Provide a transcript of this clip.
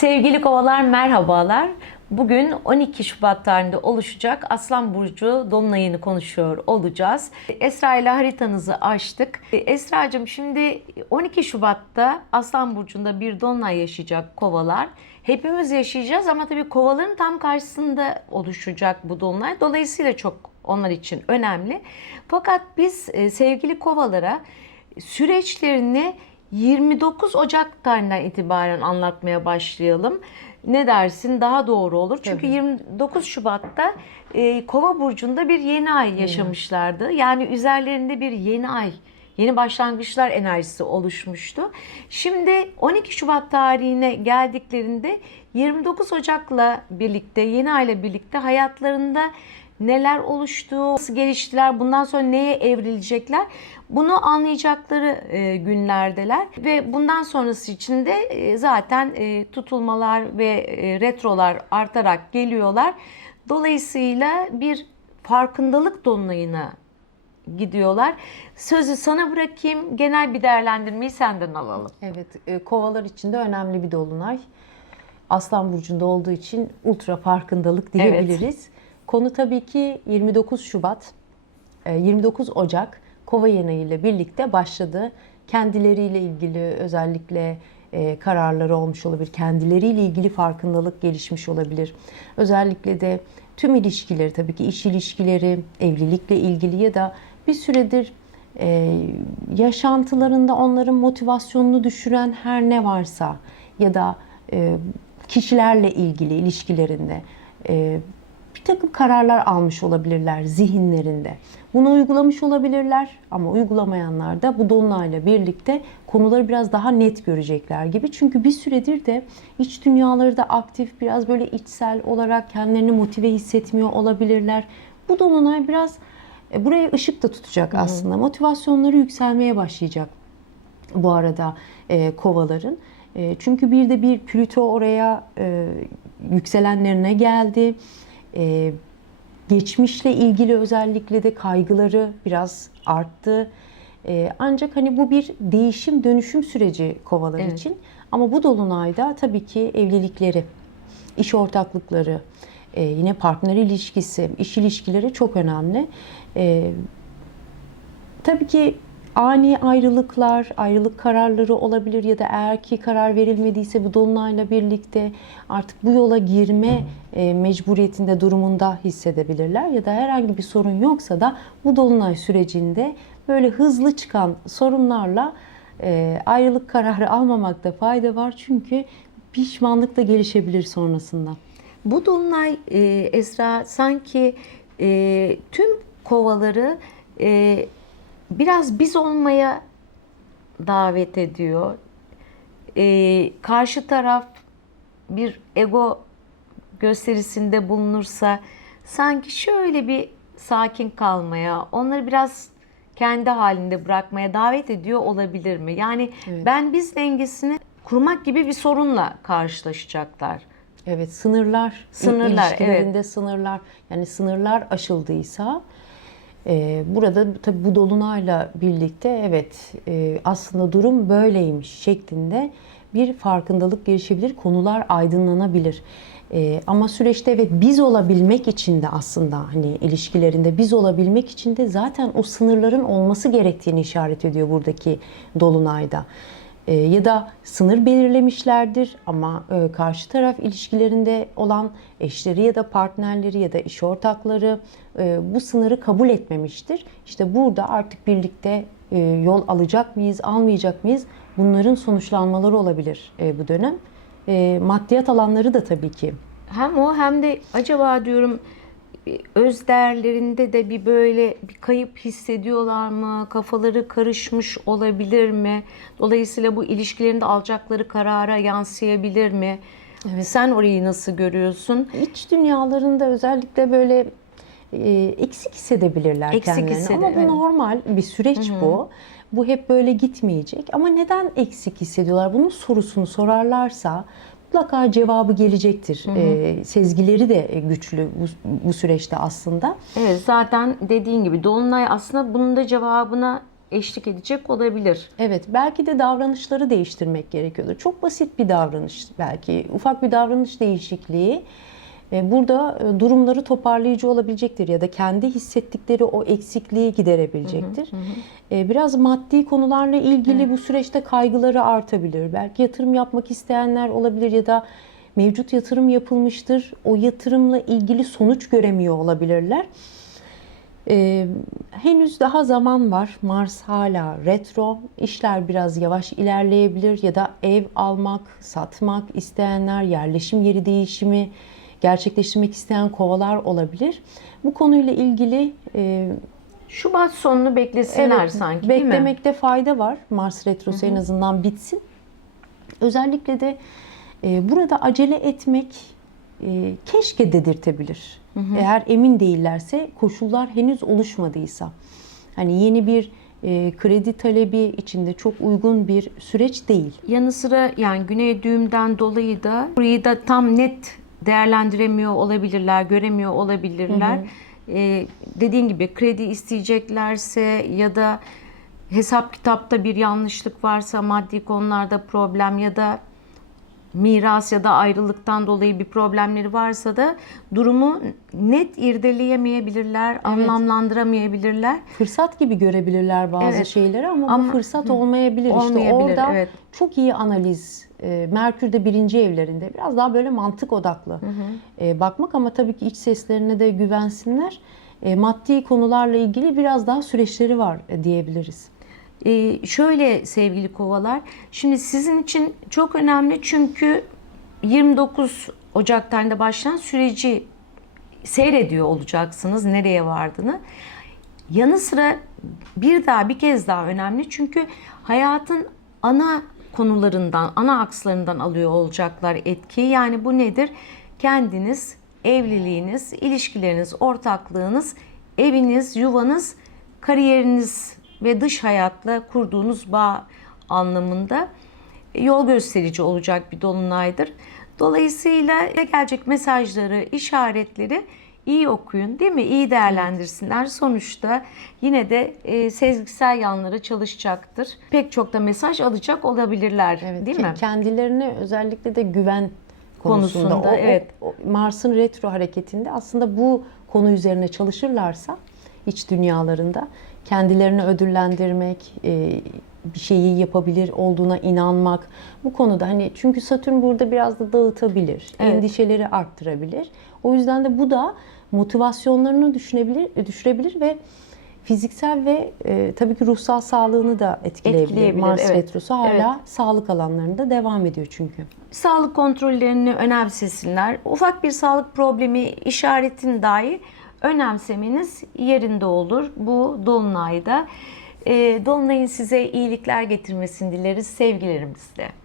Sevgili kovalar merhabalar. Bugün 12 Şubat tarihinde oluşacak Aslan Burcu Dolunay'ını konuşuyor olacağız. Esra ile haritanızı açtık. Esra'cığım şimdi 12 Şubat'ta Aslan Burcu'nda bir Dolunay yaşayacak kovalar. Hepimiz yaşayacağız ama tabii kovaların tam karşısında oluşacak bu Dolunay. Dolayısıyla çok onlar için önemli. Fakat biz e, sevgili kovalara süreçlerini 29 Ocak tarihinden itibaren anlatmaya başlayalım. Ne dersin? Daha doğru olur. Çünkü 29 Şubat'ta e, Kova burcunda bir yeni ay yaşamışlardı. Yani üzerlerinde bir yeni ay, yeni başlangıçlar enerjisi oluşmuştu. Şimdi 12 Şubat tarihine geldiklerinde 29 Ocak'la birlikte, yeni ayla birlikte hayatlarında neler oluştu, nasıl geliştiler, bundan sonra neye evrilecekler bunu anlayacakları e, günlerdeler ve bundan sonrası için de e, zaten e, tutulmalar ve retrolar artarak geliyorlar. Dolayısıyla bir farkındalık dolunayına gidiyorlar. Sözü sana bırakayım. Genel bir değerlendirmeyi senden alalım. Evet, kovalar için de önemli bir dolunay. Aslan burcunda olduğu için ultra farkındalık diyebiliriz. Konu tabii ki 29 Şubat, e, 29 Ocak Kova yeni ayı ile birlikte başladı. Kendileriyle ilgili özellikle e, kararları olmuş olabilir. Kendileriyle ilgili farkındalık gelişmiş olabilir. Özellikle de tüm ilişkileri tabii ki iş ilişkileri, evlilikle ilgili ya da bir süredir e, yaşantılarında onların motivasyonunu düşüren her ne varsa ya da e, kişilerle ilgili ilişkilerinde e, bir takım kararlar almış olabilirler zihinlerinde. Bunu uygulamış olabilirler ama uygulamayanlar da bu dolunayla birlikte konuları biraz daha net görecekler gibi. Çünkü bir süredir de iç dünyaları da aktif, biraz böyle içsel olarak kendilerini motive hissetmiyor olabilirler. Bu dolunay biraz e, buraya ışık da tutacak aslında. Motivasyonları yükselmeye başlayacak bu arada e, kovaların. E, çünkü bir de bir Plüto oraya e, yükselenlerine geldi. E, geçmişle ilgili özellikle de kaygıları biraz arttı. E, ancak hani bu bir değişim dönüşüm süreci kovalar Evet. için. Ama bu dolunayda tabii ki evlilikleri, iş ortaklıkları, e, yine partner ilişkisi, iş ilişkileri çok önemli. E, Tabii ki ani ayrılıklar, ayrılık kararları olabilir ya da eğer ki karar verilmediyse bu dolunayla birlikte artık bu yola girme e, mecburiyetinde durumunda hissedebilirler ya da herhangi bir sorun yoksa da bu dolunay sürecinde böyle hızlı çıkan sorunlarla e, ayrılık kararı almamakta fayda var çünkü pişmanlık da gelişebilir sonrasında. Bu dolunay e, Esra sanki e, tüm kovaları e, biraz biz olmaya davet ediyor. E, karşı taraf bir ego gösterisinde bulunursa sanki şöyle bir sakin kalmaya, onları biraz kendi halinde bırakmaya davet ediyor olabilir mi? Yani ben biz dengesini kurmak gibi bir sorunla karşılaşacaklar. Evet sınırlar, Sınırlar, ilişkilerinde sınırlar yani sınırlar aşıldıysa burada tabi bu dolunayla birlikte evet e, aslında durum böyleymiş şeklinde bir farkındalık gelişebilir, konular aydınlanabilir. E, ama süreçte evet biz olabilmek için de aslında hani ilişkilerinde biz olabilmek için de zaten o sınırların olması gerektiğini işaret ediyor buradaki dolunayda. E, ya da sınır belirlemişlerdir ama e, karşı taraf ilişkilerinde olan eşleri ya da partnerleri ya da iş ortakları bu sınırı kabul etmemiştir. İşte burada artık birlikte e, yol alacak mıyız, almayacak mıyız? Bunların sonuçlanmaları olabilir e, bu dönem. E, maddiyat alanları da tabii ki. Hem o hem de acaba diyorum e, öz değerlerinde de bir böyle bir kayıp hissediyorlar mı? Kafaları karışmış olabilir mi? Dolayısıyla bu ilişkilerinde alacakları karara yansıyabilir mi? Sen orayı nasıl görüyorsun? İç dünyalarında özellikle böyle e, eksik hissedebilirler Eksik kendilerini. hissede- Ama bu evet. normal bir süreç bu. Bu hep böyle gitmeyecek. Ama neden eksik hissediyorlar? Bunun sorusunu sorarlarsa mutlaka cevabı gelecektir. E, sezgileri de güçlü bu, bu süreçte aslında. Evet zaten dediğin gibi Dolunay aslında bunun da cevabına eşlik edecek olabilir. Evet, belki de davranışları değiştirmek gerekiyordur. Çok basit bir davranış belki, ufak bir davranış değişikliği e, burada e, durumları toparlayıcı olabilecektir ya da kendi hissettikleri o eksikliği giderebilecektir. E, Biraz maddi konularla ilgili bu süreçte kaygıları artabilir. Belki yatırım yapmak isteyenler olabilir ya da mevcut yatırım yapılmıştır. O yatırımla ilgili sonuç göremiyor olabilirler. Ee, henüz daha zaman var. Mars hala retro. İşler biraz yavaş ilerleyebilir ya da ev almak, satmak isteyenler, yerleşim yeri değişimi gerçekleştirmek isteyen kovalar olabilir. Bu konuyla ilgili e, Şubat sonunu beklesinler evet, sanki değil mi? beklemekte fayda var. Mars retrosu en azından bitsin. Özellikle de e, burada acele etmek e, keşke dedirtebilir. Eğer emin değillerse, koşullar henüz oluşmadıysa. Hani yeni bir e, kredi talebi içinde çok uygun bir süreç değil. Yanı sıra yani güney düğümden dolayı da burayı da tam net değerlendiremiyor olabilirler, göremiyor olabilirler. Ee, dediğin gibi kredi isteyeceklerse ya da hesap kitapta bir yanlışlık varsa, maddi konularda problem ya da miras ya da ayrılıktan dolayı bir problemleri varsa da durumu net irdeleyemeyebilirler, anlamlandıramayabilirler. Fırsat gibi görebilirler bazı Evet. şeyleri ama, bu Ama- fırsat olmayabilir. işte Olmayabilir, orada evet. çok iyi analiz, e, Merkür'de birinci evlerinde biraz daha böyle mantık odaklı e, bakmak ama tabii ki iç seslerine de güvensinler. E, maddi konularla ilgili biraz daha süreçleri var e, diyebiliriz. Ee, şöyle sevgili kovalar, şimdi sizin için çok önemli çünkü 29 Ocak tarihinde başlayan süreci seyrediyor olacaksınız nereye vardığını. Yanı sıra bir daha bir kez daha önemli çünkü hayatın ana konularından, ana akslarından alıyor olacaklar etkiyi. Yani bu nedir? Kendiniz, evliliğiniz, ilişkileriniz, ortaklığınız, eviniz, yuvanız, kariyeriniz ve dış hayatla kurduğunuz bağ anlamında yol gösterici olacak bir dolunaydır. Dolayısıyla gelecek mesajları, işaretleri iyi okuyun değil mi? İyi değerlendirsinler. Sonuçta yine de e, sezgisel yanları çalışacaktır. Pek çok da mesaj alacak olabilirler Evet, değil mi? Kendilerine özellikle de güven konusunda, Konusunda, o- evet. Mars'ın retro hareketinde aslında bu konu üzerine çalışırlarsa iç dünyalarında kendilerini ödüllendirmek, e, bir şeyi yapabilir olduğuna inanmak bu konuda hani çünkü Satürn burada biraz da dağıtabilir, Evet. endişeleri arttırabilir. O yüzden de bu da motivasyonlarını düşünebilir, düşürebilir ve fiziksel ve e, tabii ki ruhsal sağlığını da etkileyebilir. Etkileyebilir, Mars evet. retrosu hala Evet. sağlık alanlarında devam ediyor çünkü. Sağlık kontrollerini önemsesinler. Ufak bir sağlık problemi işaretin dahi önemsemeniz yerinde olur bu dolunayda. Ee, Dolunay'ın size iyilikler getirmesini dileriz sevgilerimizle.